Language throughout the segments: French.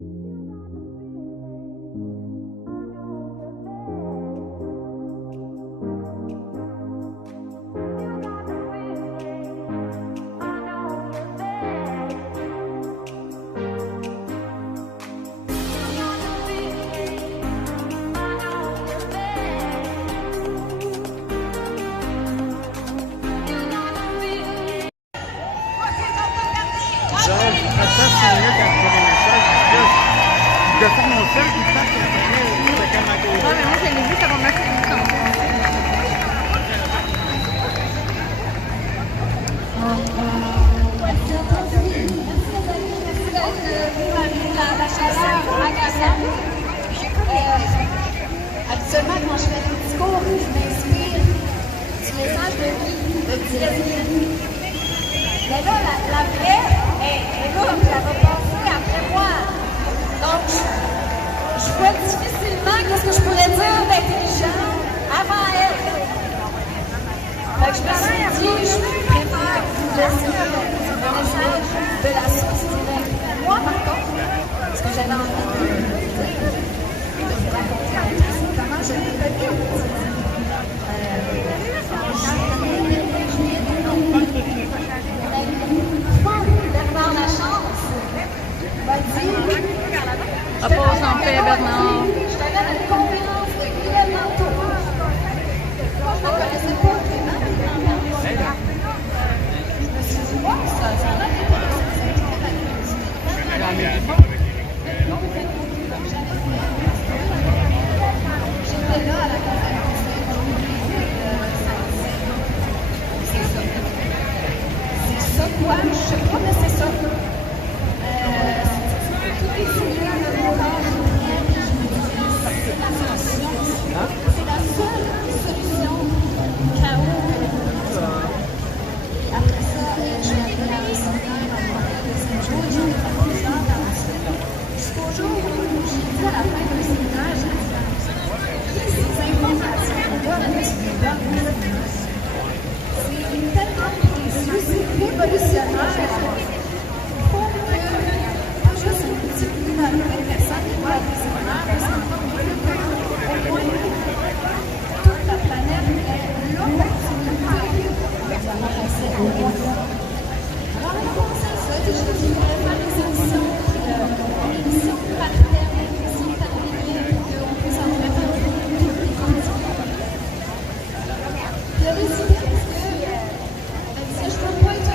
De faire mon seul, puis je pense que c'est comme à côté. Ouais, mais moi, je l'ai vu, ça va marcher tout le temps. La chaleur agaçante. Habituellement, quand je fais des discours, je m'inspire du message de vie de Thierry. Mais là, la vraie est là, puis elle va passer après moi. Donc, je vois difficilement qu'est-ce que je pourrais dire d'intelligent avant elle. Fait que je me suis dit, je préfère vous laisser le message de la source directe. Moi, par contre, ce que j'avais envie de dire, de vous raconter un peu, c'est comment je l'ai connu. Bernard Lachance m'a dit... Repose en paix, Bernard. Je t'avais à une conférence de Guylaine Manteau. Moi, je ne connaissais pas vraiment. Je me suis dit, wow, ça a l'air intéressant. J'étais là à la conférence c'est ça quoi? Je ne sais pas, mais c'est ça. C'est la seule solution au chaos. Après ça, je vais aller à la sortie en moyenne de 5 jours et j'en ai fait plusieurs dans la semaine. Jusqu'au jour où j'ai dit à la fin d'un séminaire, j'ai dit, ces informations-là, c'est tellement précieux, c'est révolutionnaire. Pour que, pas juste une petite minorité de personnes qui vont à des séminaires, mais c'est encore mieux que au moins toute la planète ait l'opportunité de avoir accès au monde. Alors, on a commencé à ça, j'ai dit que je voulais faire des émissions, une émission par thème, une émission par ligne, qu'on puisse en faire un peu Puis là, j'ai décidé parce que je ne veux pas être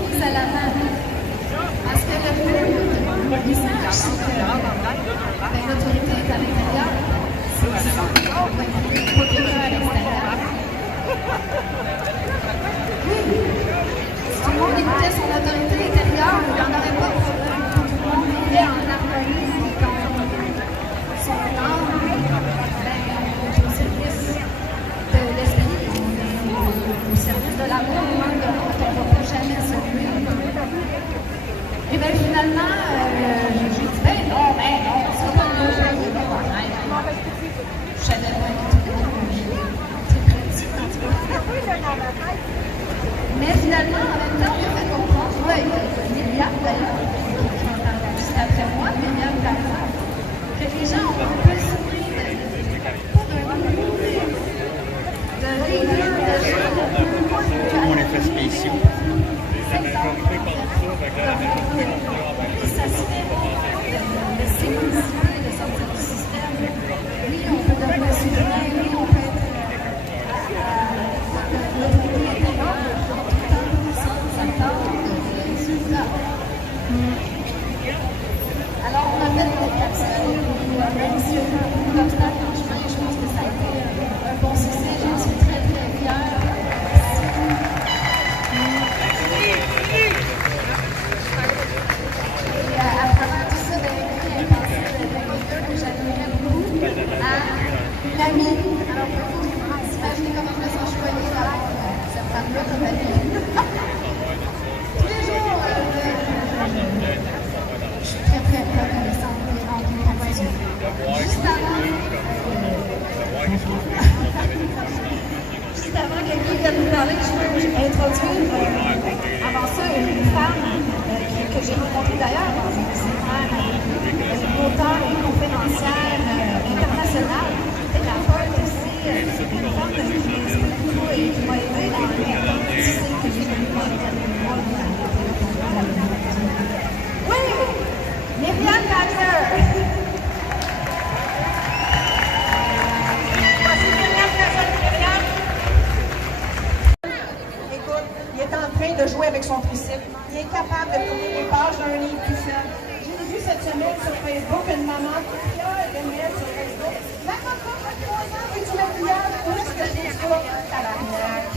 mise à l'avant. Parce que le message, c'est que l'autorité est à l'intérieur. C'est ça. On va être protégé à l'extérieur. Oui. Si tout le monde écoutait son autorité intérieure, il n'y en aurait pas de problème. Tout le monde vivait en harmonie avec son âme, au service de l'esprit, au service de l'amour, de l'autre, on ne va pas jamais se nuire. Et bien finalement, j'ai dit, ben non, ça va pas nous jouer. Je savais pas du tout. C'est petit, en tout cas. Mais finalement, en même temps, on m'a fait comprendre, il y a Myriam d'ailleurs, qui en parle juste après moi, Myriam Bernard, que les gens ont un peu souffert de leaders, de gens Tout le monde est fait spéciaux. et ça se fait de s'émanciper, de sortir du système. Oui, on peut devenir souverain, oui, on peut être l'autorité intérieure, tout en sans attendre de résultats. Alors, on appelle des personnes ou même si on a beaucoup d'obstacles en chemin, je pense que ça a été un bon succès, j'en suis très très fière. Et à travers tout ça, Valérie est passée de quelqu'un que j'admirais beaucoup à une amie. Alors, vous imaginez comment je me sens choyée d'avoir cette femme-là comme amie. Tous les jours, je suis très très reconnaissante et remplie de gratitude. Juste avant que Guy vienne nous parler, je veux introduire avant ça une femme que j'ai rencontrée d'ailleurs dans une séminaire Facebook, une maman qui est fière de mettre sur Facebook. Ma cocotte a 3 ans, veux-tu la cuillère? Où est-ce que je trouve ça? Tabarnak.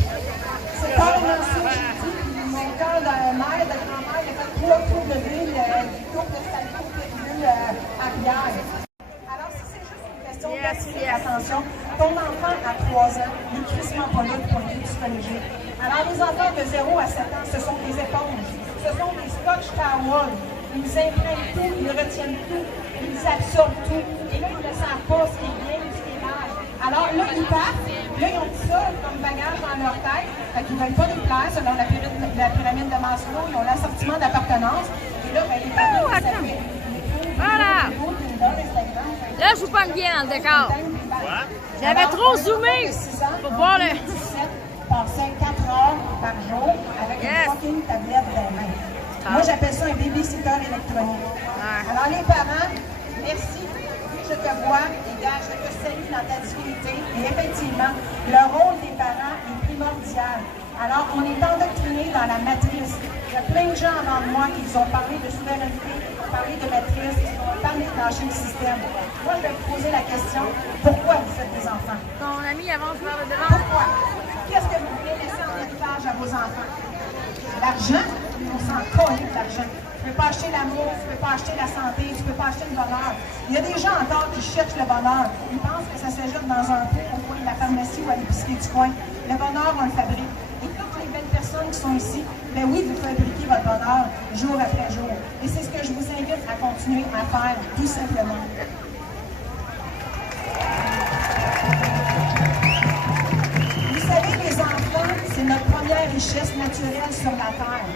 C'est carrément ça, j'ai dit. Puis mon cœur de mère, de grand-mère, il a fait 3 tours de ville, du tour de Salto, périlleux, arrière. Alors, si c'est juste une question d'attirer l'attention, ton enfant à 3 ans, il est crissement pas là pour lui psychologique. Alors, les enfants de 0 à 7 ans, ce sont des éponges. Ce sont des Scotch Towel. Ils imprègnent tout, ils retiennent tout, ils absorbent tout. Et là, ils ne savent pas ce qui est bien ou ce qui est mal. Alors là, ils partent. Là, ils ont tout ça comme bagage dans leur tête. Fait qu'ils ne veulent pas de place selon la pyramide de Maslow. Ils ont l'assortiment d'appartenance. Et là, ben, les familles, ça fait... Voilà! Là, je vous pas bien dans le décor. J'avais trop zoomé pour voir le... Passer 4 heures par jour avec une fucking tablette dans les mains. Moi, j'appelle ça un babysitter électronique. Alors, les parents, merci. Je te vois, et gars, je te salue dans ta divinité. Et effectivement, le rôle des parents est primordial. Alors, on est endoctriné dans la matrice. Il y a plein de gens avant de moi qui vous ont parlé de souveraineté, qui ont parlé de matrice, qui ont parlé de lâcher le système. Moi, je vais vous poser la question, pourquoi vous faites des enfants? Ton ami avance vers le devant. Pourquoi? Qu'est-ce que vous voulez laisser en héritage à vos enfants? L'argent? On s'en colle de l'argent. Tu ne peux pas acheter l'amour, tu ne peux pas acheter la santé, tu ne peux pas acheter le bonheur. Il y a des gens encore qui cherchent le bonheur. Ils pensent que ça se jette dans un pot au coin de la pharmacie ou à l'épicerie du coin. Le bonheur, on le fabrique. Et toutes les belles personnes qui sont ici, ben oui, vous fabriquez votre bonheur jour après jour. Et c'est ce que je vous invite à continuer à faire, tout simplement. Vous savez, les enfants, c'est notre première richesse naturelle sur la Terre.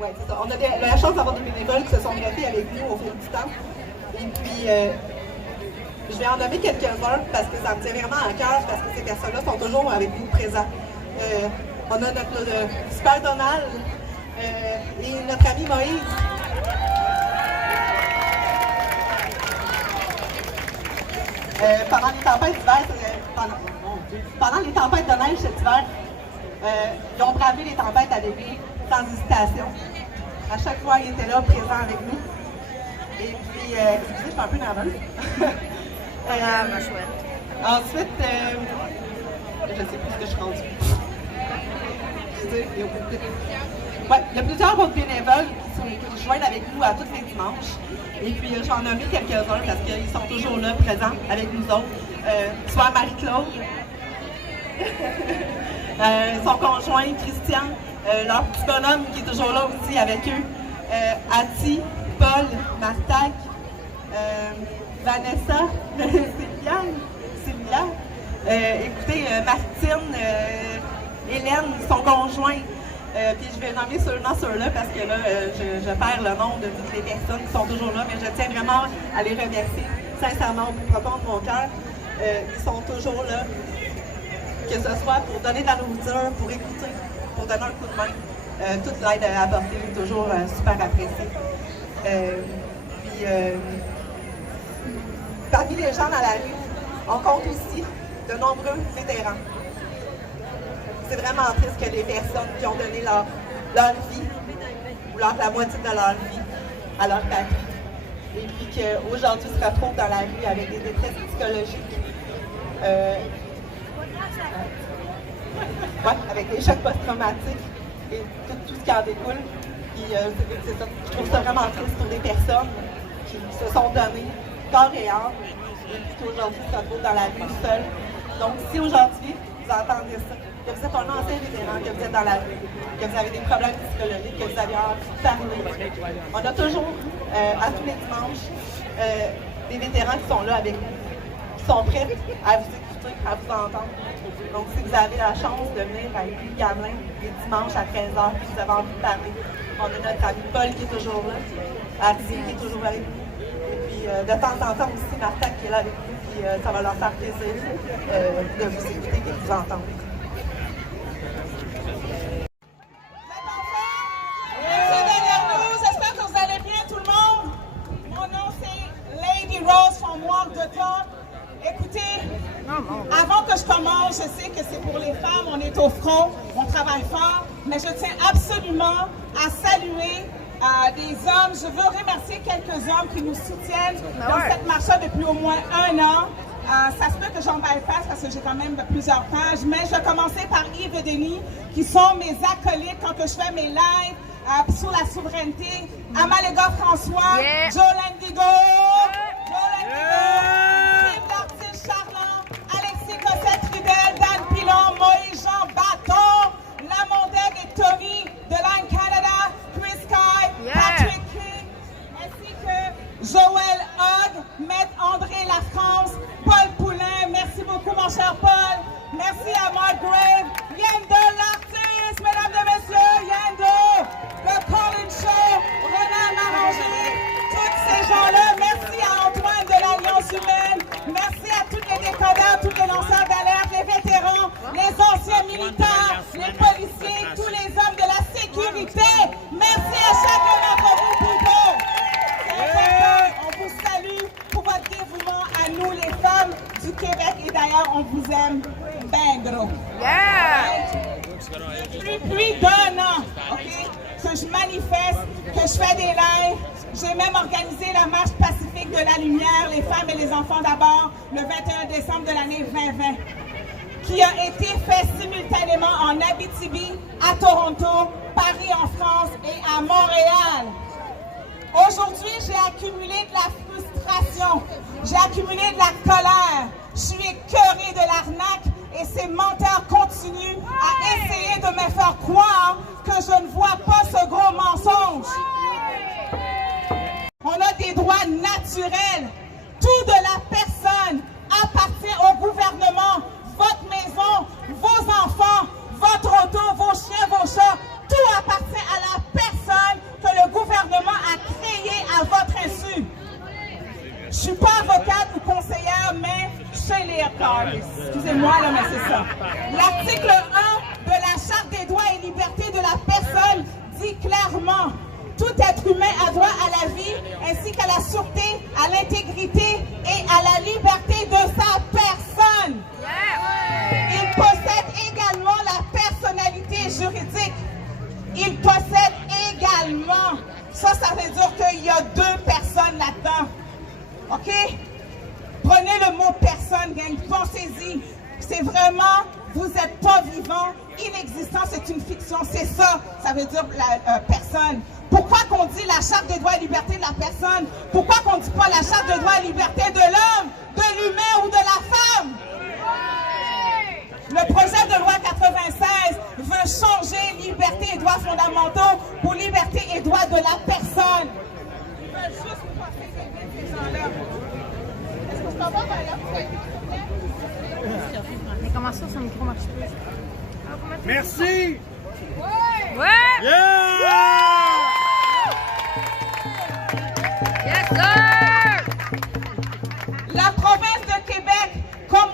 Ouais, c'est ça. On a la chance d'avoir des bénévoles qui se sont greffés avec nous au fil du temps. Et puis, je vais en nommer quelques-uns parce que ça me tient vraiment à cœur, parce que ces personnes-là sont toujours avec nous présents. On a notre super Donald et notre ami Moïse. Pendant les tempêtes d'hiver, pendant les tempêtes de neige cet hiver, ils ont bravé les tempêtes avec nous sans hésitation. À chaque fois, ils étaient là, présents avec nous. Et puis, excusez, je suis un peu nerveuse. Ma chouette. Ensuite, je ne sais plus ce que je suis rendue. Ouais, il y a plusieurs autres bénévoles qui se joignent avec nous à tous les dimanches. Et puis, j'en ai nommé quelques-uns parce qu'ils sont toujours là, présents avec nous autres. Soit Marie-Claude, son conjoint Christian, leur petit bonhomme qui est toujours là aussi avec eux, Ati, Paul, Martac, Vanessa, Sylvia, écoutez, Martine, Hélène, son conjoint. Puis je vais nommer seulement ceux-là parce que là, je perds le nom de toutes les personnes qui sont toujours là, mais je tiens vraiment à les remercier sincèrement au plus profond de mon cœur. Ils sont toujours là, que ce soit pour donner de la nourriture, pour écouter, pour donner un coup de main. Toute l'aide apportée est toujours super appréciée. Parmi les gens dans la rue, on compte aussi de nombreux vétérans. C'est vraiment triste que les personnes qui ont donné leur vie, ou la moitié de leur vie, à leur patrie, et puis qu'aujourd'hui se retrouvent dans la rue avec des détresses psychologiques, avec des chocs post-traumatiques et tout ce qui en découle. Puis, c'est ça. Je trouve ça vraiment triste pour des personnes qui se sont données corps et âme et puis qui aujourd'hui se retrouvent dans la rue seules. Donc, si aujourd'hui vous entendez ça, que vous êtes un ancien vétéran, que vous êtes dans la rue, que vous avez des problèmes psychologiques, que vous avez envie de parler, on a toujours, à tous les dimanches, des vétérans qui sont là avec nous, qui sont prêts à vous écouter, à vous entendre. Donc, si vous avez la chance de venir à l'église Gamelin les dimanches à 13h, puis vous avez envie de parler, on a notre ami Paul qui est toujours là, Adi qui est toujours avec nous. Et puis, de temps en temps aussi, Martha qui est là avec nous, puis ça va leur faire plaisir de vous écouter et de vous entendre. J'espère que vous allez bien, tout le monde. Mon nom, c'est Lady Rose from Walk the Talk. Écoutez, avant que je commence, je sais que c'est pour les femmes, on est au front, on travaille fort, mais je tiens absolument à saluer des hommes. Je veux remercier quelques hommes qui nous soutiennent dans cette marche depuis au moins 1 an. Ça se peut que j'en bypasse parce que j'ai quand même plusieurs pages, mais je vais commencer par Yves et Denis, qui sont mes acolytes quand je fais mes lives sur la souveraineté. Amalega François, Jolene Digo, Philippe d'Artiste Charland, Alexis Cossette-Ridel, Dan Pilon, Moïse Jean Bâton, Lamondeg et Tony de Line Canada, Chris Kyle, Patrick King, ainsi que Joël Hogg, Maître André Lafrance, Paul Poulain, merci beaucoup mon cher Paul, merci à Mark Grave, Yendo l'artiste, mesdames et messieurs, Yendo, le Colin Show, Renan Arrangé, tous ces gens-là, merci à Antoine de l'Alliance Humaine, merci à tous les décodeurs, tous les lanceurs d'alerte, les vétérans, les anciens militaires, les policiers, tous les hommes de la sécurité, merci à chacun d'entre vous, people. On vous salue pour votre dévouement à nous, les femmes du Québec, et d'ailleurs, on vous aime bien gros. Depuis plus d'1 an, que je manifeste, que je fais des lives. J'ai même organisé la marche pacifique de la lumière, les femmes et les enfants d'abord, le 21 décembre de l'année 2020, qui a été fait simultanément en Abitibi, à Toronto, Paris en France et à Montréal. Aujourd'hui, j'ai accumulé de la frustration, j'ai accumulé de la colère, je suis écœurée de l'arnaque et ces menteurs continuent à essayer de me faire croire que je ne vois pas ce gros mensonge. On a des droits naturels, tout de la personne appartient au gouvernement, votre maison, vos enfants, votre auto, vos chiens, vos chats, tout appartient à la personne que le gouvernement a créée à votre insu. Je ne suis pas avocate ou conseillère, mais chez les calices. Excusez-moi, là, mais c'est ça. L'article 1 de la Charte des droits et libertés de la personne dit clairement: tout être humain a droit à la vie, ainsi qu'à la sûreté, à l'intégrité et à la liberté de sa personne. Il possède également la personnalité juridique. Il possède également, ça veut dire qu'il y a 2 personnes là-dedans. OK? Prenez le mot personne, gang, pensez-y. C'est vraiment, vous n'êtes pas vivant, inexistant, c'est une fiction. C'est ça, ça veut dire la personne. Pourquoi qu'on dit la Charte des droits et libertés de la personne? Pourquoi qu'on ne dit pas la Charte des droits et libertés de l'homme, de l'humain ou de la femme? Le projet de loi 96 veut changer liberté et droits fondamentaux pour liberté et droits de la personne. Ils veulent juste passer ces gens-là. Est-ce que je t'en vais là? Mais comment ça, son micro marche plus? Merci! Ouais! Yes, sir! La province de Québec, comme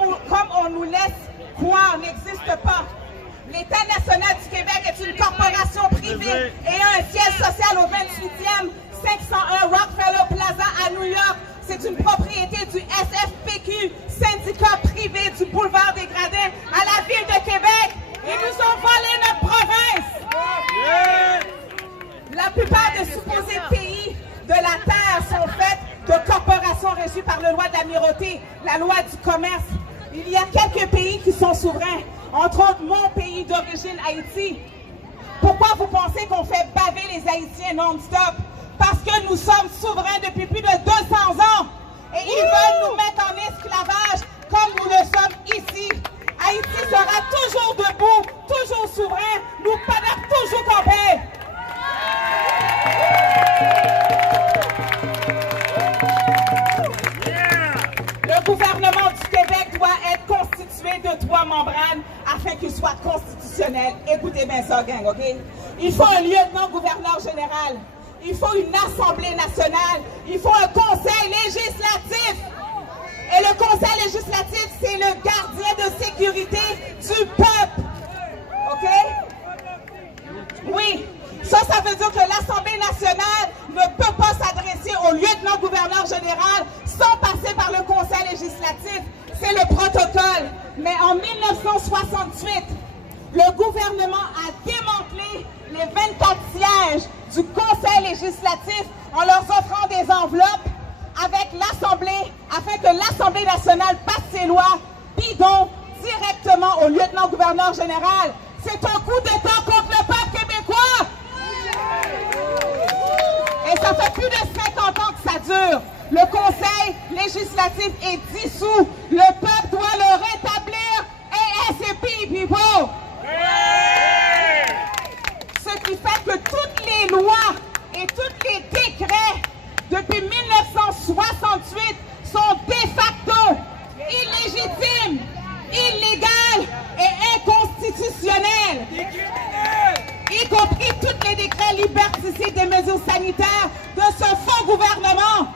on nous laisse croire, n'existe pas. L'État national du Québec est une corporation privée et a un siège social au 28e 501 Rockefeller Plaza à New York. C'est une propriété du SFPQ, syndicat privé du boulevard des Gradins à la ville de Québec. Ils nous ont volé notre province. La plupart des supposés pays de la Terre sont faits de corporations régies par la loi de l'amirauté, la loi du commerce. Il y a quelques pays qui sont souverains, entre autres mon pays d'origine, Haïti. Pourquoi vous pensez qu'on fait baver les Haïtiens non-stop? Parce que nous sommes souverains depuis plus de 200 ans. Et ils veulent nous mettre en esclavage comme nous le sommes ici. Haïti sera toujours debout, toujours souverain, nous prenons toujours campé. Le gouvernement du Québec doit être constitué de 3 membranes afin qu'il soit constitutionnel. Écoutez bien ça, gang, OK? Il faut un lieutenant-gouverneur général. Il faut une assemblée nationale. Il faut un conseil législatif. Et le conseil législatif, c'est le gardien de sécurité du peuple. OK? Oui. Ça veut dire que l'Assemblée nationale ne peut pas s'adresser au lieutenant-gouverneur général sans passer par le conseil législatif. C'est le protocole. Mais en 1968, le gouvernement a démantelé les 24 sièges du Conseil législatif en leur offrant des enveloppes avec l'Assemblée, afin que l'Assemblée nationale passe ses lois bidons directement au lieutenant-gouverneur général. C'est un coup d'État contre le peuple québécois. Et ça fait plus de 50 ans que ça dure. Le Conseil législatif est dissous. Le peuple doit le rétablir. ASAP, people! Ce qui fait que toutes les lois et tous les décrets depuis 1968 sont de facto illégitimes, illégaux et inconstitutionnels. Y compris tous les décrets liberticides des mesures sanitaires de ce faux gouvernement.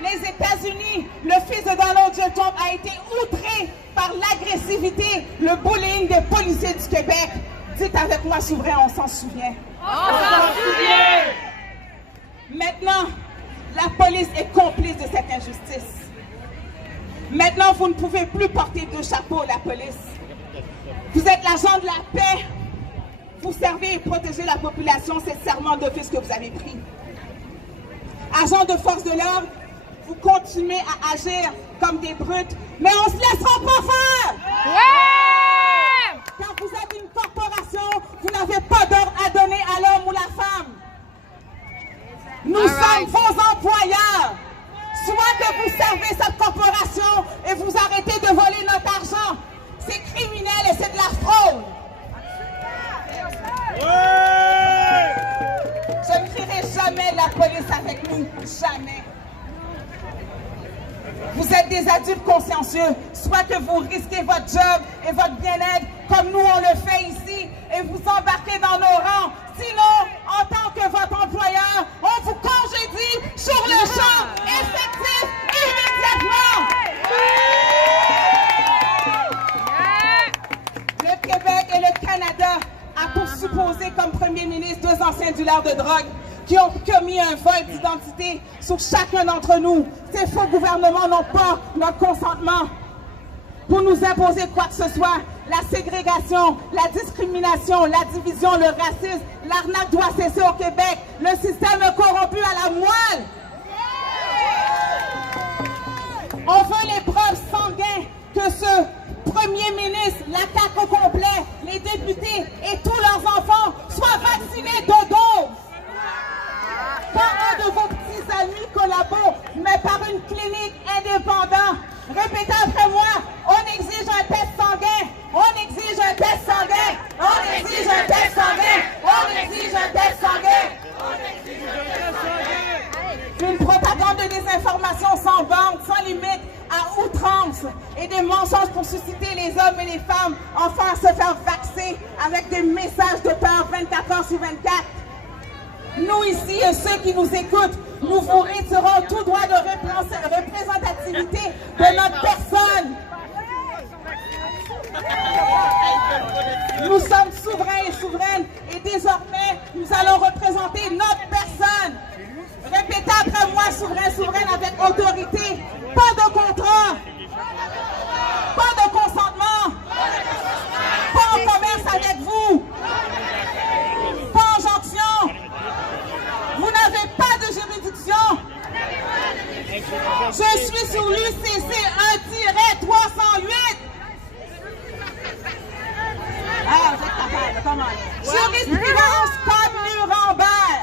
Les États-Unis, le fils de Donald J. Trump a été outré par l'agressivité, le bullying des policiers du Québec. Dites avec moi, souverain, on s'en souvient. On s'en souvient! Maintenant, la police est complice de cette injustice. Maintenant, vous ne pouvez plus porter de chapeau, la police. Vous êtes l'agent de la paix. Vous servez et protégez la population, c'est le serment d'office que vous avez pris. Agents de force de l'ordre, vous continuez à agir comme des brutes, mais on ne se laissera pas faire! Ouais! Quand vous êtes une corporation, vous n'avez pas d'ordre à donner à l'homme ou la femme. Nous sommes vos employeurs. Soit que vous servez cette corporation et vous arrêtez de voler notre argent. C'est criminel et c'est de la fraude. Je ne crierai jamais la police avec nous. Jamais. Vous êtes des adultes consciencieux. Soit que vous risquez votre job et votre bien-être comme nous on le fait ici et vous embarquez dans nos rangs. Sinon, en tant que votre employeur, on vous congédie sur le champ, effectif, immédiatement. Le Québec et le Canada a pour supposé comme premier ministre 2 anciens dealers de drogue qui ont commis un vol d'identité sur chacun d'entre nous. Ces faux gouvernements n'ont pas notre consentement pour nous imposer quoi que ce soit. La ségrégation, la discrimination, la division, le racisme, l'arnaque doit cesser au Québec. Le système est corrompu à la moelle. On veut les preuves sanguines que ce premier ministre, la CAQ au complet, les députés et tous leurs enfants soient vaccinés de doses. Pas un de vos petits amis collabos, mais par une clinique indépendante. Répétez après moi, on exige un test sanguin, on exige un test sanguin, on exige un test sanguin, on exige un test sanguin, on exige un test sanguin. Une propagande de désinformation sans bande, sans limite, à outrance, et des mensonges pour susciter les hommes et les femmes, enfin à se faire vacciner avec des messages de peur 24 heures sur 24. Nous ici et ceux qui nous écoutent, nous vous retirons tout droit de représentativité de notre personne. Nous sommes souverains et souveraines et désormais nous allons représenter notre personne. Répétez après moi, souverain, souveraine avec autorité. Pas de contrat, pas de consentement, pas en commerce avec vous, pas en jonction. Vous n'avez pas de juridiction. Je suis sur l'UCC 1-308. Ah, vous êtes capable, comment? Jurisprudence comme Nuremberg.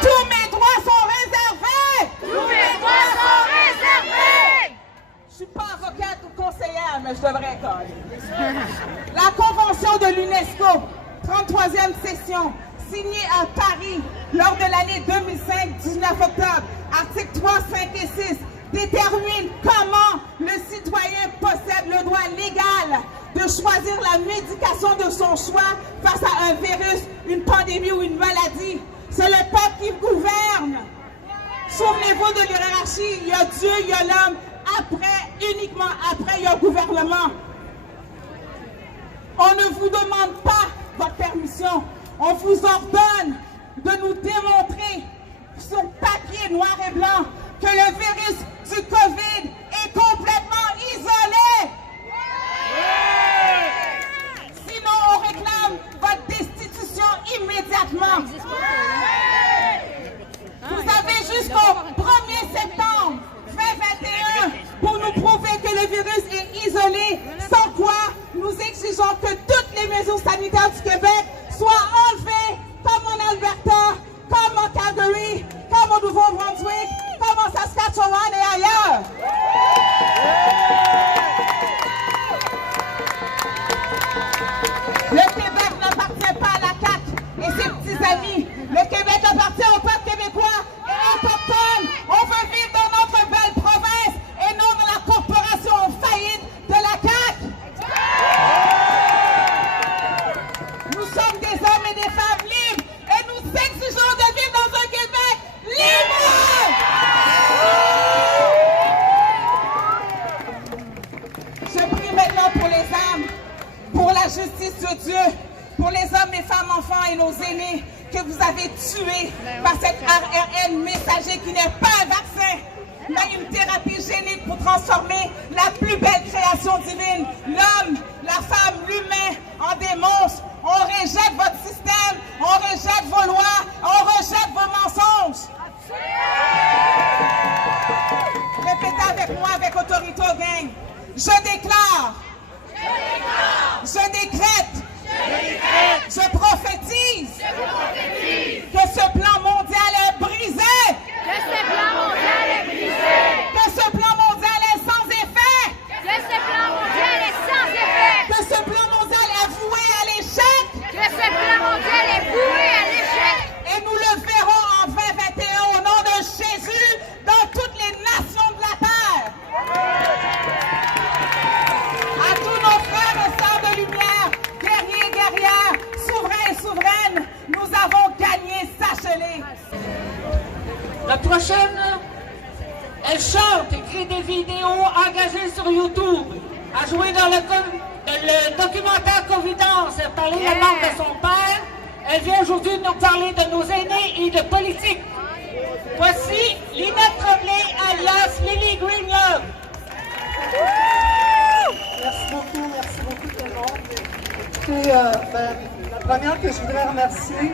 Tous mes droits sont réservés. Tous mes droits sont réservés. Je suis pas avocate ou conseillère, mais je devrais quand même. La Convention de l'UNESCO, 33e session, signée à Paris lors de l'année 2005, 19 octobre, articles 3, 5 et 6, détermine comment le citoyen possède le droit légal de choisir la médication de son choix face à un virus, une pandémie ou une maladie. C'est le peuple qui gouverne. Souvenez-vous de l'hierarchie, il y a Dieu, il y a l'homme, après, uniquement après, il y a le gouvernement. On ne vous demande pas votre permission. On vous ordonne de nous démontrer sur papier noir et blanc que le virus du COVID est complètement isolé. Sinon, on réclame votre destitution immédiatement. Vous avez jusqu'au 1er septembre 2021 pour nous prouver que le virus est isolé, sans quoi nous exigeons que toutes les mesures sanitaires du Québec soient enlevées, comme en Alberta, comme en Calgary, comme au Nouveau-Brunswick, comme en Saskatchewan et ailleurs. Le Québec n'appartient pas à la CAQ et ses petits amis. Le Québec appartient au peuple québécois et autochtone. On veut vivre dans notre belle province et non dans la corporation faillite de la CAQ. Nous sommes des hommes et des femmes libres et nous exigeons de vivre dans un Québec libre. Je prie maintenant pour les âmes, pour la justice de Dieu, pour les hommes et femmes, enfants et nos aînés que vous avez tués par cette ARN messager qui n'est pas un vaccin, mais une thérapie génique pour transformer la plus belle création divine, l'homme, la femme, l'humain, en des monstres. On rejette votre système, on rejette vos lois, on rejette vos mensonges. Répétez avec moi, avec autorité, gang. Je déclare, je décrète, je prophétise que ce plan mondial est brisé, que ce plan mondial est brisé, que ce plan mondial est sans effet, que ce plan mondial est sans effet, que ce plan mondial est voué à l'échec, que ce plan mondial est voué à l'échec, et nous le verrons en 2021 au nom de Jésus dans toutes les nations de la terre. À tous nos frères et sœurs de lumière, guerriers et guerrières, souverains et souveraines, nous avons gagné, sachez-le. La prochaine, elle chante, écrit des vidéos engagées sur YouTube, a joué dans le documentaire Covidence, elle parlait la langue de son père. Elle vient aujourd'hui nous parler de nos aînés et de politique. Voici Lynette Tremblay, alias Lily Greenlove. Merci beaucoup tout le monde. Écoutez, la première que je voudrais remercier,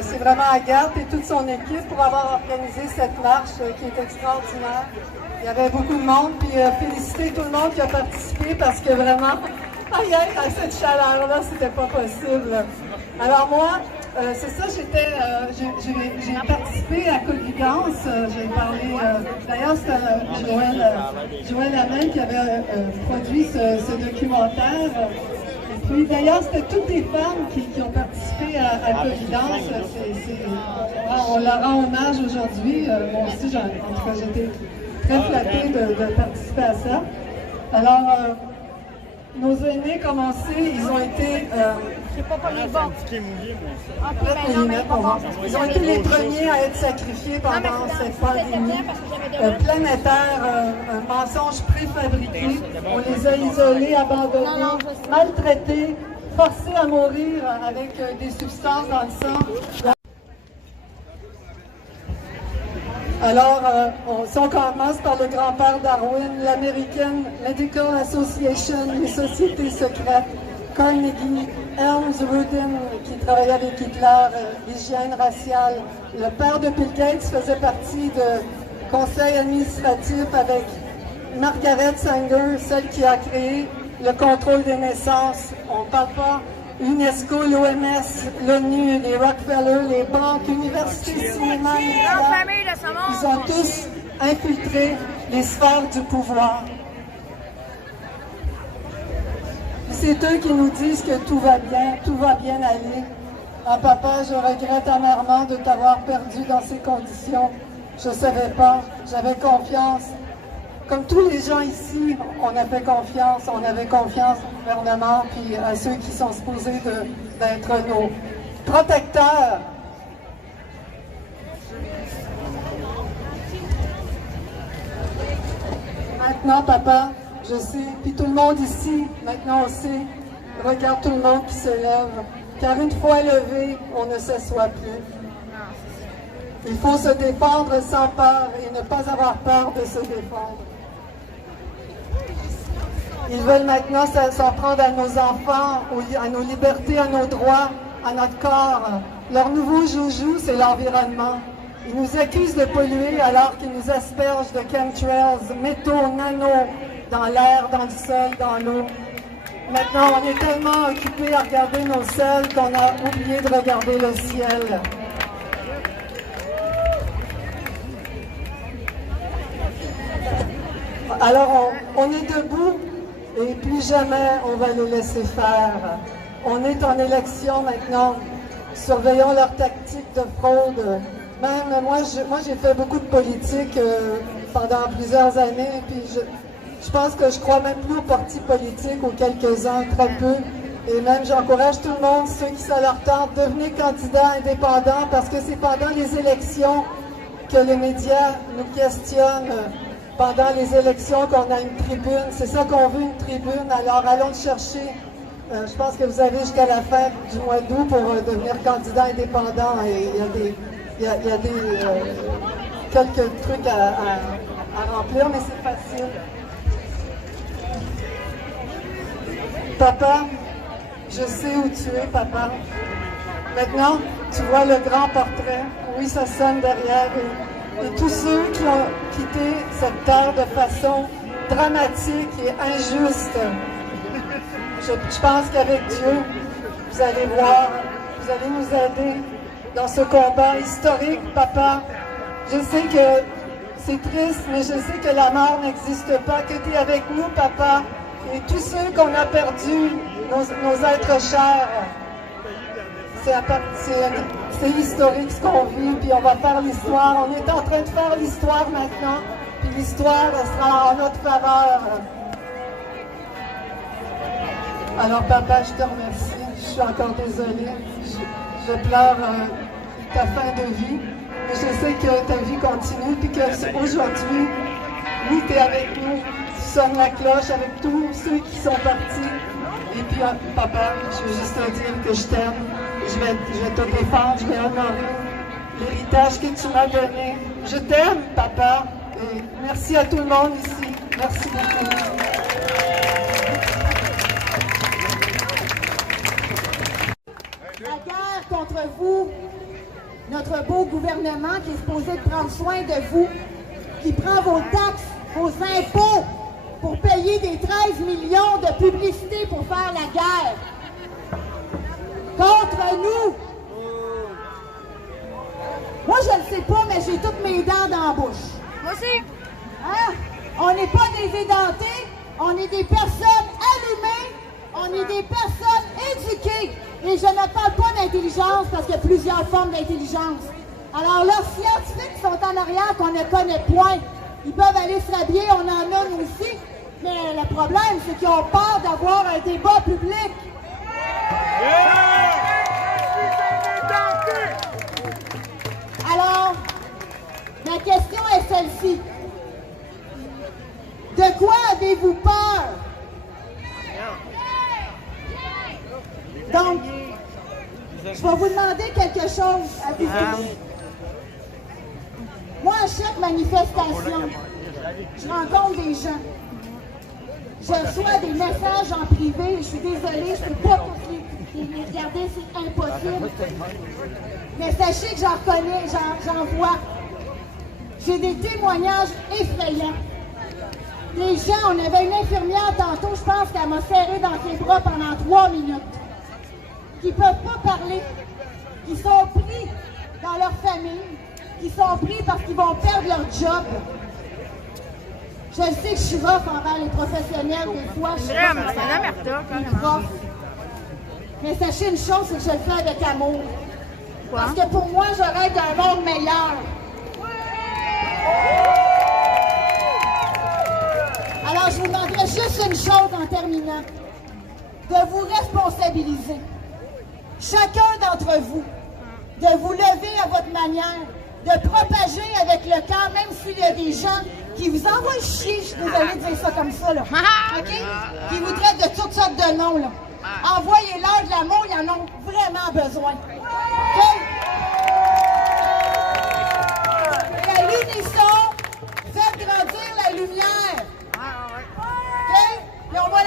c'est vraiment Agathe et toute son équipe pour avoir organisé cette marche qui est extraordinaire. Il y avait beaucoup de monde, puis féliciter tout le monde qui a participé parce que vraiment, à cette chaleur-là, c'était pas possible. Alors moi, c'est ça, j'ai participé à Covidence, j'ai parlé, d'ailleurs c'était Joël Hamel qui avait produit ce documentaire. Et puis d'ailleurs, c'était toutes des femmes qui ont participé à Covidence. On leur rend hommage aujourd'hui. Moi aussi, en tout cas, j'étais très flattée de participer à ça. Alors, nos aînés, comme on sait, ils ont été... Ils ont été les premiers à être sacrifiés pendant cette pandémie planétaire, un mensonge préfabriqué. On les a isolés, abandonnés, maltraités, forcés à mourir avec des substances dans le sang. Alors, si on commence par le grand-père Darwin, l'American Medical Association, les sociétés secrètes, Carnegie, Helms Rudin, qui travaillait avec Hitler, l'hygiène raciale. Le père de Bill Gates faisait partie du conseil administratif avec Margaret Sanger, celle qui a créé le contrôle des naissances. On ne parle pas UNESCO, l'OMS, l'ONU, les Rockefeller, les banques, universités, cinéma, ils ont tous infiltré les sphères du pouvoir. C'est eux qui nous disent que tout va bien aller. Ah, papa, je regrette amèrement de t'avoir perdu dans ces conditions. Je ne savais pas, j'avais confiance. Comme tous les gens ici, on a fait confiance, on avait confiance au gouvernement puis à ceux qui sont supposés d'être nos protecteurs. Maintenant, papa, je sais, puis tout le monde ici, maintenant on sait, regarde tout le monde qui se lève, car une fois levé, on ne s'assoit plus. Il faut se défendre sans peur et ne pas avoir peur de se défendre. Ils veulent maintenant s'en prendre à nos enfants, à nos libertés, à nos droits, à notre corps. Leur nouveau joujou, c'est l'environnement. Ils nous accusent de polluer alors qu'ils nous aspergent de chemtrails, métaux, nano, dans l'air, dans le sol, dans l'eau. Maintenant, on est tellement occupés à regarder nos selles qu'on a oublié de regarder le ciel. Alors, on est debout et plus jamais on va les laisser faire. On est en élection maintenant. Surveillons leurs tactiques de fraude. Même moi, j'ai fait beaucoup de politique pendant plusieurs années, puis je pense que je crois même plus aux partis politiques, aux quelques-uns, très peu. Et même, j'encourage tout le monde, ceux qui ça leur tente, devenez candidats indépendants, parce que c'est pendant les élections que les médias nous questionnent. Pendant les élections qu'on a une tribune. C'est ça qu'on veut, une tribune. Alors, allons le chercher. Je pense que vous avez jusqu'à la fin du mois d'août pour devenir candidat indépendant. Et il y a quelques trucs à remplir, mais c'est facile. Papa, je sais où tu es, papa. Maintenant, tu vois le grand portrait. Oui, ça sonne derrière. Et tous ceux qui ont quitté cette terre de façon dramatique et injuste, je pense qu'avec Dieu, vous allez voir, vous allez nous aider dans ce combat historique, papa. Je sais que c'est triste, mais je sais que la mort n'existe pas, que tu es avec nous, papa. Et tous ceux qu'on a perdus, nos êtres chers, c'est historique ce qu'on vit, puis on va faire l'histoire. On est en train de faire l'histoire maintenant, puis l'histoire sera en notre faveur. Alors papa, je te remercie. Je suis encore désolée. Je pleure ta fin de vie, mais je sais que ta vie continue, puis qu'aujourd'hui, oui, tu es avec nous. Tu sonnes la cloche avec tous ceux qui sont partis. Et puis, papa, je veux juste te dire que je t'aime. Je vais te défendre, je vais honorer l'héritage que tu m'as donné. Je t'aime, papa. Et merci à tout le monde ici. Merci beaucoup. La guerre contre vous, notre beau gouvernement qui est supposé prendre soin de vous, qui prend vos taxes, vos impôts pour payer des 13 millions de publicité pour faire la guerre. Contre nous. Moi, je ne sais pas, mais j'ai toutes mes dents dans la bouche. Moi aussi. Hein? On n'est pas des édentés, on est des personnes allumées, on est des personnes éduquées. Et je ne parle pas d'intelligence parce qu'il y a plusieurs formes d'intelligence. Alors, leurs scientifiques sont en arrière qu'on ne connaît point. Ils peuvent aller se rhabiller, on en a nous aussi. Mais le problème, c'est qu'ils ont peur d'avoir un débat public. Alors, ma question est celle-ci. De quoi avez-vous peur? Donc, je vais vous demander quelque chose à vous tous. Moi, à chaque manifestation, je rencontre des gens. Je reçois des messages en privé. Je suis désolée, je ne peux pas tous les regarder, c'est impossible. Mais sachez que j'en reconnais, j'en vois. J'ai des témoignages effrayants. Les gens, on avait une infirmière tantôt, je pense qu'elle m'a serré dans ses bras pendant 3 minutes. Qui ne peuvent pas parler, qui sont pris dans leur famille, qui sont pris parce qu'ils vont perdre leur job. Je sais que je suis rough envers les professionnels, des fois, je suis rough envers les profs. Mais sachez une chose, c'est que je le fais avec amour. Parce que pour moi, je rêve d'un monde meilleur. Alors, je vous demanderai juste une chose en terminant. De vous responsabiliser. Chacun d'entre vous, de vous lever à votre manière, de propager avec le cœur, même s'il y a des gens qui vous envoient chier, je suis désolée de dire ça comme ça, là, OK? Qui vous traitent de toutes sortes de noms, là. Envoyez-leur de l'amour, ils en ont vraiment besoin. OK? Et à l'unisson, faites grandir la lumière. OK? Et on va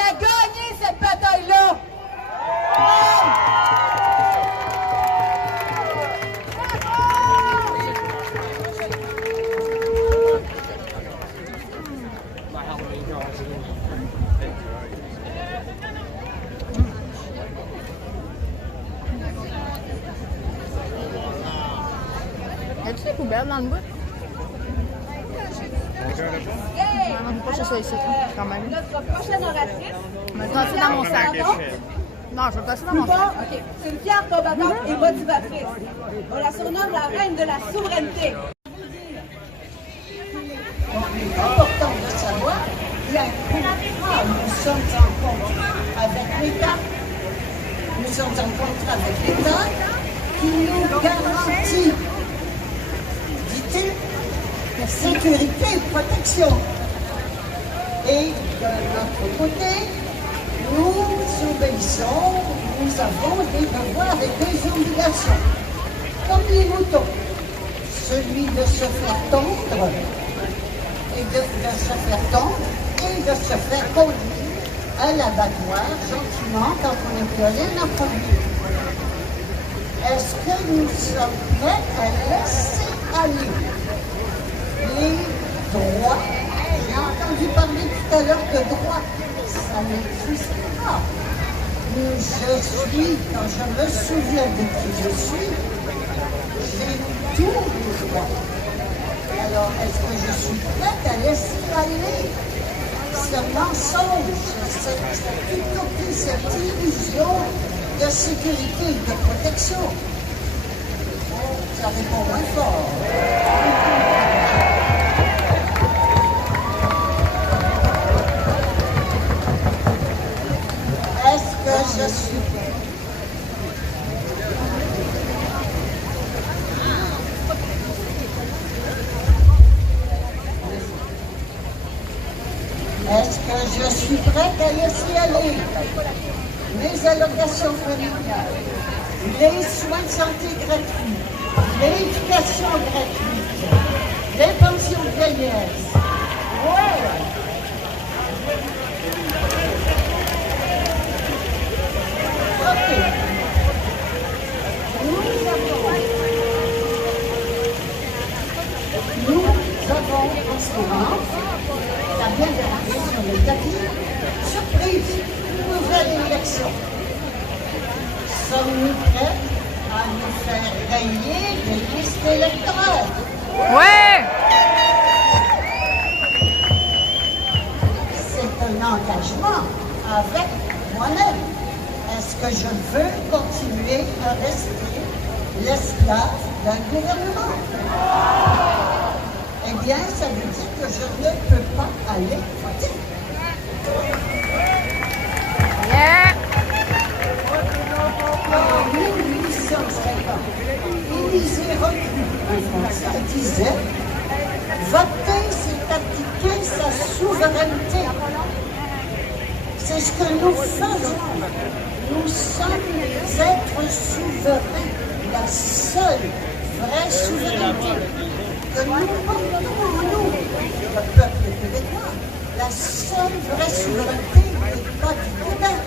c'est les poubelles dans le bout? Non, je pas ça ici, quand même. Notre prochaine oratrice. Je vais le tasser dans mon sac. Non, je vais le tasser dans mon sac. OK. C'est une fière combattante et motivatrice. On la surnomme la reine de la souveraineté. Il est important de savoir qu'à contrat, nous sommes en contrat avec l'État. Nous sommes en contrat avec l'État qui nous garantit, dit-il, sécurité et protection. Et de notre côté, nous obéissons, nous avons des devoirs et des obligations. Comme les moutons, celui de se faire tondre et de se faire tondre et de se faire conduire à l'abattoir gentiment quand on n'est plus rien à produire. Est-ce que nous sommes prêts à laisser aller les droits? J'ai entendu parler tout à l'heure de droits. Ça n'existe pas. Quand je me souviens de qui je suis, j'ai tous les droits. Alors, est-ce que je suis prête à laisser aller ce mensonge, cette utopie, cette illusion de sécurité et de protection? Ça répond moins fort. Est-ce que je suis prête? Est-ce que je suis prête à laisser aller mes allocations familiales, les soins de santé gratuits, l'éducation gratuite, les pensions de vieillesse? Ouais! OK. Nous avons en ce moment, ça vient d'arriver sur le tapis, surprise, nouvelle élection. Sommes-nous prêts à nous faire rayer des listes électorales? Ouais! C'est un engagement avec moi-même. Est-ce que je veux continuer à rester l'esclave d'un gouvernement? Eh bien, ça veut dire que je ne peux pas aller voter. Yeah! En 1850, Élisée Reclus, un Français, disait « Voter, c'est appliquer sa souveraineté ». C'est ce que nous faisons. Nous sommes des êtres souverains, la seule vraie souveraineté que nous portons en nous, le peuple québécois. La seule vraie souveraineté n'est pas du Québec,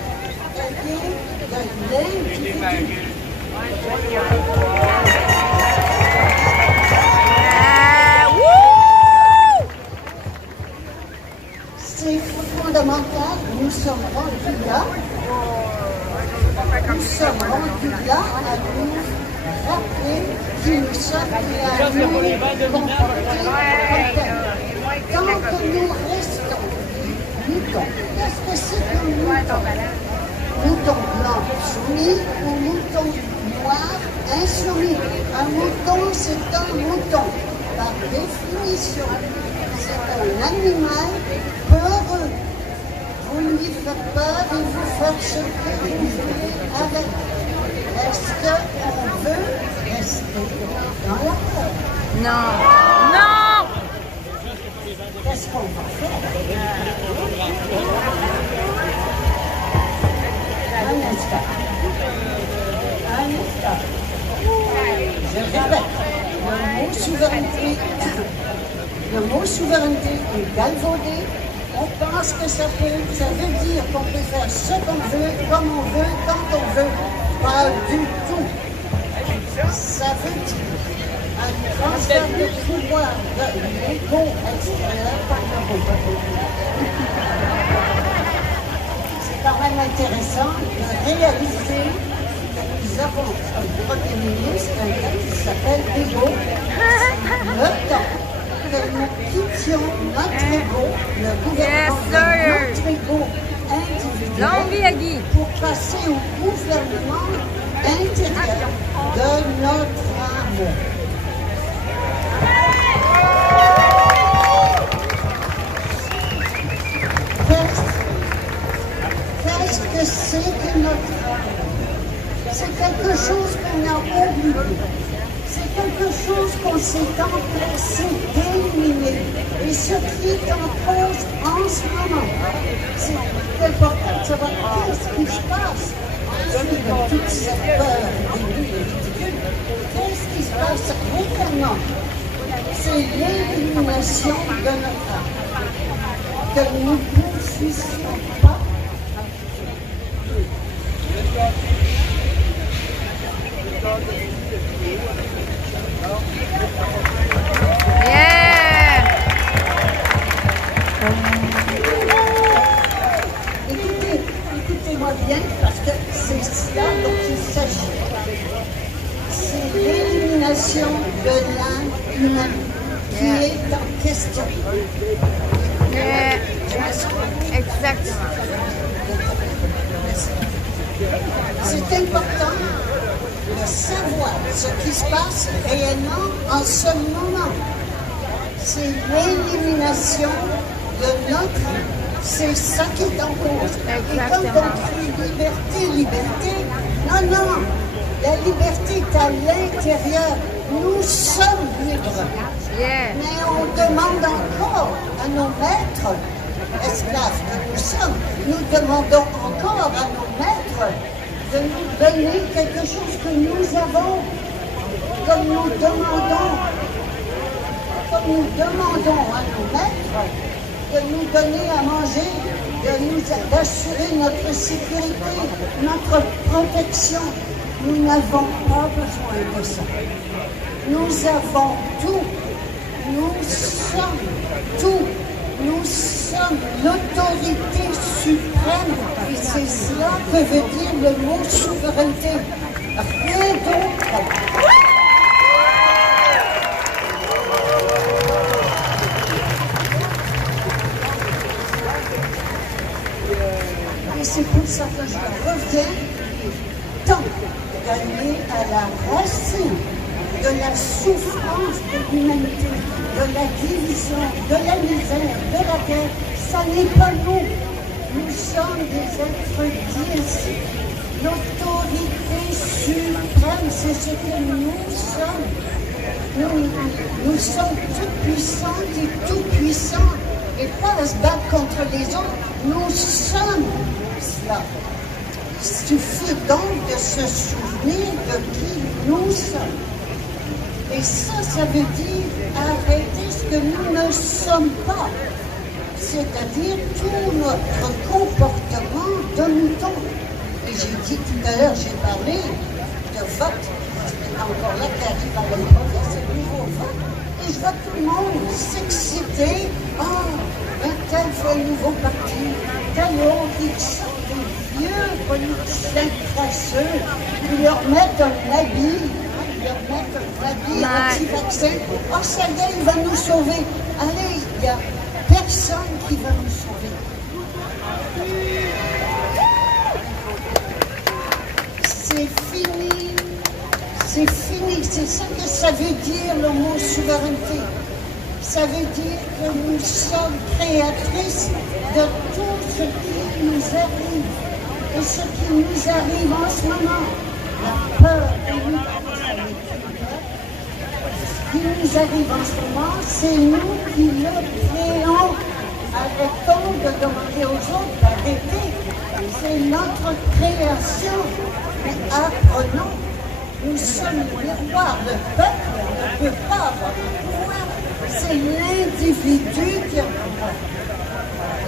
elle est de l'individu. C'est fondamental, nous sommes rendus là. Nous sommes rendus là à nous rappeler qui nous sommes et à nous comporter comme tels. Tant que nous restons moutons, qu'est-ce que c'est qu'un mouton? Mouton blanc soumis ou mouton noir insoumis? Un mouton, c'est un mouton. Par définition, c'est un animal peureux. Vous lui faites peur et vous faites ce que vous voulez avec. Est-ce qu'on veut rester dans la peur? Non! Non! Qu'est-ce qu'on va faire? Un instant. Un instant. Je répète, le mot souveraineté est galvaudé. On pense que ça veut dire qu'on peut faire ce qu'on veut, comme on veut, quand on veut. Pas du tout. Ça veut dire un transfert de pouvoir de l'ego extérieur par le peuple. C'est quand même intéressant de réaliser nous avons un premier ministre, un gars qui s'appelle Ego. Le temps que nous quittions notre ego, le gouvernement, notre ego individuel, pour passer au gouvernement intérieur de notre âme. Qu'est-ce que c'est que notre âme? C'est quelque chose qu'on a oublié. C'est quelque chose qu'on s'est empressé d'éliminer. Et ce qui est en cause en ce moment, c'est important de savoir qu'est-ce qui se passe. De toute cette peur ridicule. Qu'est-ce qui se passe réellement? C'est l'élimination de notre âme. Que nous ne poursuivions pas. Écoutez-moi bien, parce que c'est cela dont il s'agit. C'est l'élimination de l'âme humaine qui est en question. Exactement. C'est important de savoir ce qui se passe réellement en ce moment. C'est l'élimination de notre vie. C'est ça qui est en cause. Et quand on crie liberté, non, la liberté est à l'intérieur. Nous sommes libres. Mais on demande encore à nos maîtres, esclaves que nous sommes, nous demandons encore à nos maîtres de nous donner quelque chose que nous avons, comme nous demandons à nos maîtres de nous donner à manger, d'assurer notre sécurité, notre protection. Nous n'avons pas besoin de ça. Nous avons tout. Nous sommes tout. Nous sommes l'autorité suprême. Et c'est cela que veut dire le mot souveraineté. Rien d'autre. Et c'est pour ça que je reviens tant d'aller à la racine de la souffrance de l'humanité, de la division, de la misère, de la guerre. Ça n'est pas nous. Nous sommes des êtres d'ici. L'autorité suprême, c'est ce que nous sommes. Nous sommes tout puissants et tout puissants. Et pas à se battre contre les autres. Nous sommes cela. Il suffit donc de se souvenir de qui nous sommes. Et ça veut dire arrêter ce que nous ne sommes pas. C'est-à-dire tout notre comportement de mouton. Et j'ai dit tout à l'heure, j'ai parlé de vote. C'est encore là qui arrive à l'improviser, c'est le nouveau vote. Et je vois tout le monde s'exciter. Un tel fait un nouveau parti, tel autre, ils sont des vieux politiciens crasseux. Ils leur mettent un habit. Anti-vaccin. Oh, ça y est, il va nous sauver. Allez, il n'y a personne qui va nous sauver. C'est fini. C'est fini. C'est ça que ça veut dire le mot souveraineté. Ça veut dire que nous sommes créatrices de tout ce qui nous arrive. Et ce qui nous arrive en ce moment, la peur et ce qui nous arrive en ce moment, c'est nous qui le créons. Arrêtons de demander aux autres d'arrêter. C'est notre création. Mais apprenons. Nous sommes le miroir. Le peuple ne peut pas avoir le pouvoir. C'est l'individu qui a le pouvoir.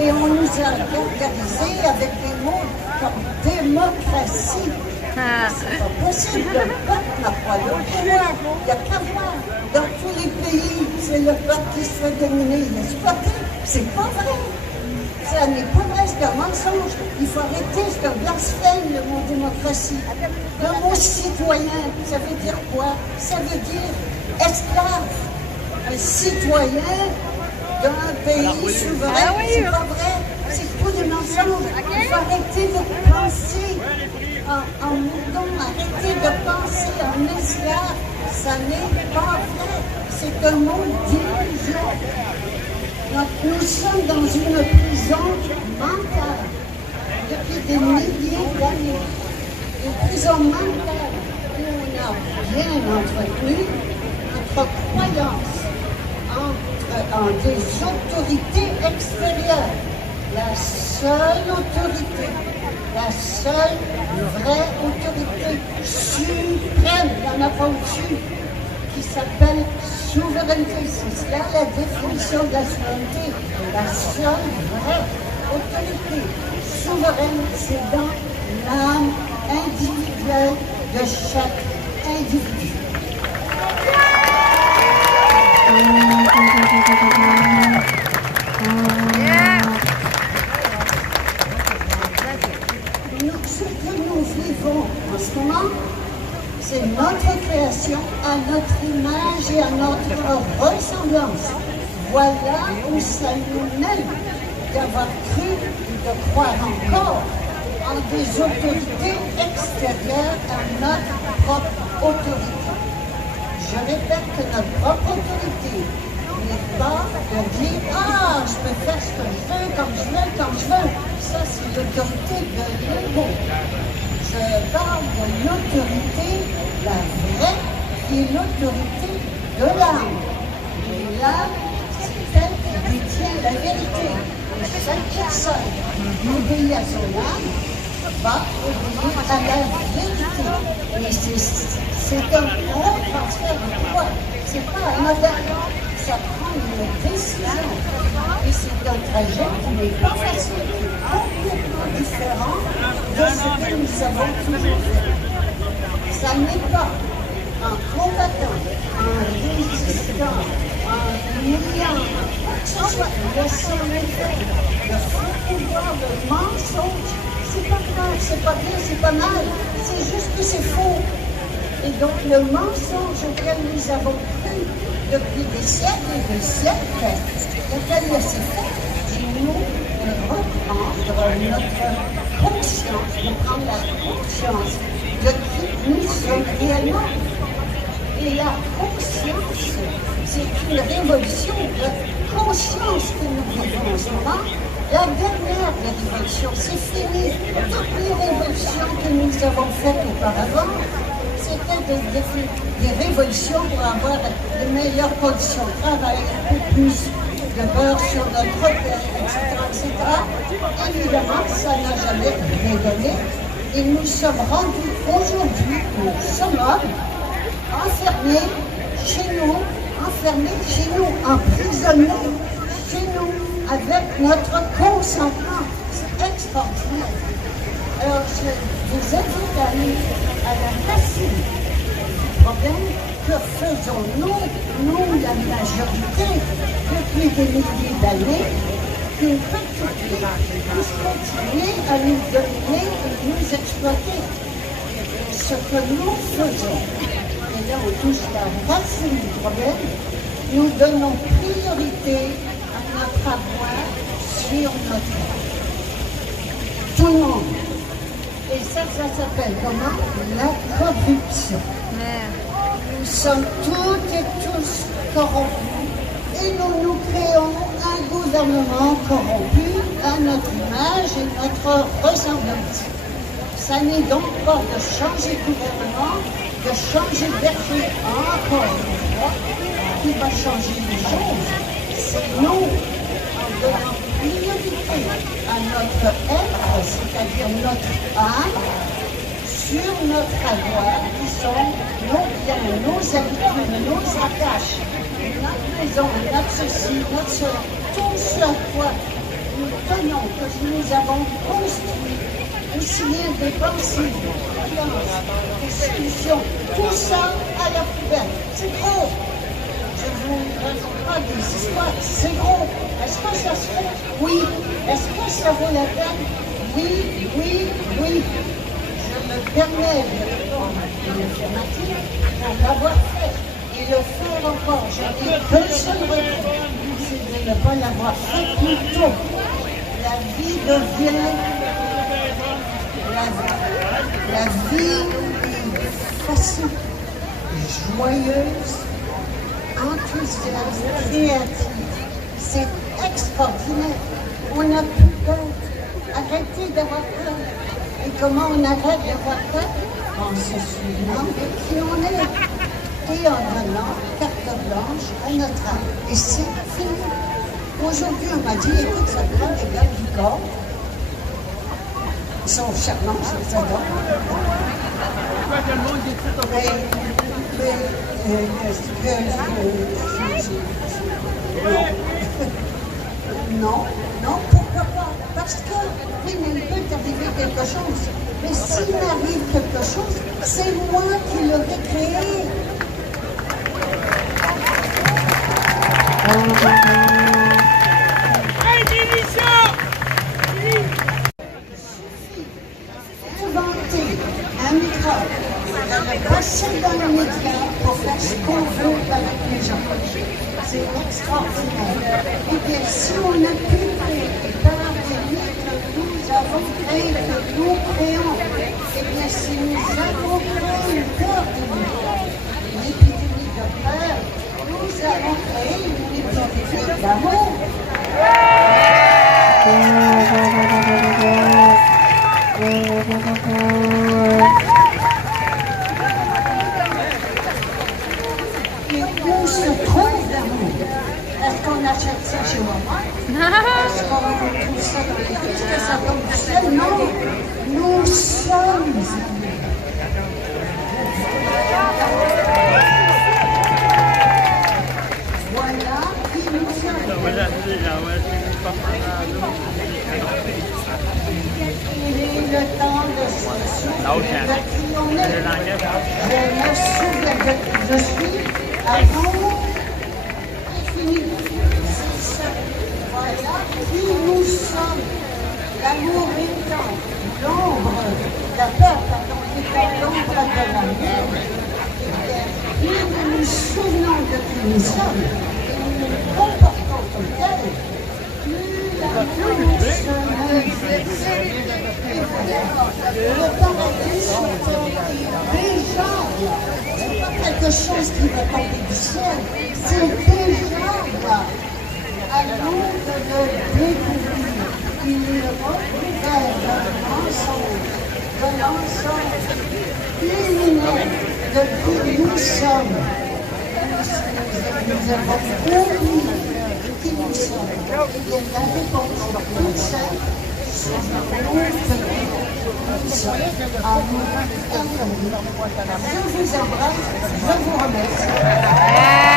Et on nous a organisé avec des mots comme démocratie. C'est pas possible, le peuple n'a pas le pouvoir. Il n'y a qu'à voir. Dans tous les pays, c'est le peuple qui se fait dominer, n'est-ce pas? C'est pas vrai. Ça n'est pas vrai, c'est un mensonge. Il faut arrêter, c'est un blasphème, le mot démocratie. Le mot citoyen, ça veut dire quoi? Ça veut dire esclave. Un citoyen d'un pays souverain, c'est pas vrai. C'est tout des mensonges. Il faut arrêter de penser en moudon, arrêter de penser en esclave. Ça n'est pas vrai. C'est un mot d'illusion. Nous sommes dans une prison mentale depuis des milliers d'années. Une prison mentale où on a bien entretenu notre croyance en des autorités extérieures. La seule autorité, la seule vraie autorité suprême, il n'y en a pas au-dessus, qui s'appelle souveraineté. C'est cela la définition de la souveraineté. La seule vraie autorité souveraine, c'est dans l'âme individuelle de chaque individu. Ce que nous vivons en ce moment, c'est notre création à notre image et à notre ressemblance. Voilà où ça nous mène d'avoir cru et de croire encore en des autorités extérieures à notre propre autorité. Je répète que notre propre autorité n'est pas de dire « Ah, je peux faire ce que je veux, comme je veux, quand je veux ». Ça, c'est l'autorité de l'ego. Je parle de l'autorité, la vraie, qui est l'autorité de l'âme. Et l'âme, c'est elle qui détient la vérité. Et chaque personne qui obéit à son âme va obéir à la vérité. Et c'est un gros transfert de pouvoir. C'est pas anodin. Ça prend une décision. Et c'est un trajet qui n'est pas facile, qui est complètement différent de ce que nous avons toujours fait. Ça n'est pas en combattant, en résistant, en humiliant, que ce soit laissant les faits, le faux pouvoir, le mensonge, c'est pas grave, c'est pas bien, c'est pas mal, c'est juste que c'est faux. Et donc le mensonge auquel nous avons cru depuis des siècles et des siècles, lequel s'est fait, et nous de reprendre notre conscience, de prendre la conscience de qui nous sommes réellement. Et la conscience, c'est une révolution de conscience que nous vivons en ce moment. La dernière des révolutions, c'est fini. Toutes les révolutions que nous avons faites auparavant, c'était des révolutions pour avoir de meilleures conditions de travail, un peu plus de beurre sur notre pain, etc., etc. Évidemment, ça n'a jamais rien donné. Et nous sommes rendus aujourd'hui au summum, enfermés chez nous, emprisonnés chez nous, avec notre consentement. C'est extraordinaire. Alors, je vous invite à aller à la racine du problème. Que faisons-nous, nous, la majorité, depuis des milliers d'années, qu'une petite puisse continuer à nous dominer et nous exploiter. Ce que nous faisons, et là on touche la racine du problème, nous donnons priorité à notre avoir sur notre vie. Tout le monde. Et ça s'appelle comment? La corruption. Nous sommes toutes et tous corrompus et nous créons un gouvernement corrompu à notre image et notre ressemblance. Ça n'est donc pas de changer de gouvernement, de changer de vertu encore une fois, qui va changer les choses. C'est nous, en donnant priorité à notre être, c'est-à-dire notre âme, sur notre avoir, qui sont nos biens, nos habitudes, nos attaches, notre maison, notre ceci, notre cela, tout ce à quoi nous tenons, que nous avons construit, aussi bien des pensées, des croyances, des solutions, tout ça à la poubelle. C'est gros. Je ne vous raconte pas des histoires, c'est gros. Est-ce que ça se fait? Oui. Est-ce que ça vaut la peine? Oui, oui, oui. Je me permets de répondre à l'affirmative pour l'avoir fait et le faire encore. J'en ai qu'un seul regret, c'est de ne pas l'avoir fait plus tôt. La vie devient... La vie est facile, joyeuse, enthousiaste, créative. C'est extraordinaire. On n'a plus peur. Arrêtez d'avoir peur. Et comment on arrête d'avoir peur? En se souvenant de qui on est. Et en donnant carte blanche à notre âme. Et c'est fini. Aujourd'hui, on m'a dit, écoute, ça prend des gars du corps. Ils sont charmants, c'est ça. Non, non, pourquoi pas? Parce que, oui, mais il peut arriver quelque chose. Mais s'il arrive quelque chose, c'est moi qui l'aurais créé. Inventer un microbe, le passer dans le média pour faire ce qu'on veut avec les gens. C'est extraordinaire. Et bien, si on a pu créer par des que nous avons créé, que nous créons, et bien, si nous avons créé une peur de une épidémie de peur, nous avons créé une épidémie d'amour. Et où se trouve l'amour? Est-ce qu'on achète ça chez Walmart? Est-ce qu'on trouve ça dans les rues? Est-ce que ça tombe du ciel? Non, nous sommes voilà qui nous sommes. Il est le temps de se souvenir de qui on est. Je me souviens de qui je suis. Amour infini. C'est ça. Voilà qui nous sommes. L'amour étant l'ombre, la peur, pardon, étant l'ombre de l'amour. Plus nous nous souvenons de qui nous sommes et nous nous comportons comme tel, plus l'amour se manifeste. Le paradis sur terre est déjà là. C'est pas quelque chose qui va tomber du ciel, c'est déjà là. À nous de le découvrir. Il recouvert de l'ensemble lumineux de qui nous sommes. Nous avons oublié qui nous sommes. Et bien, la réponse toute simple, c'est l'amour que nous sommes. Amour infini. Je vous embrasse, je vous remercie.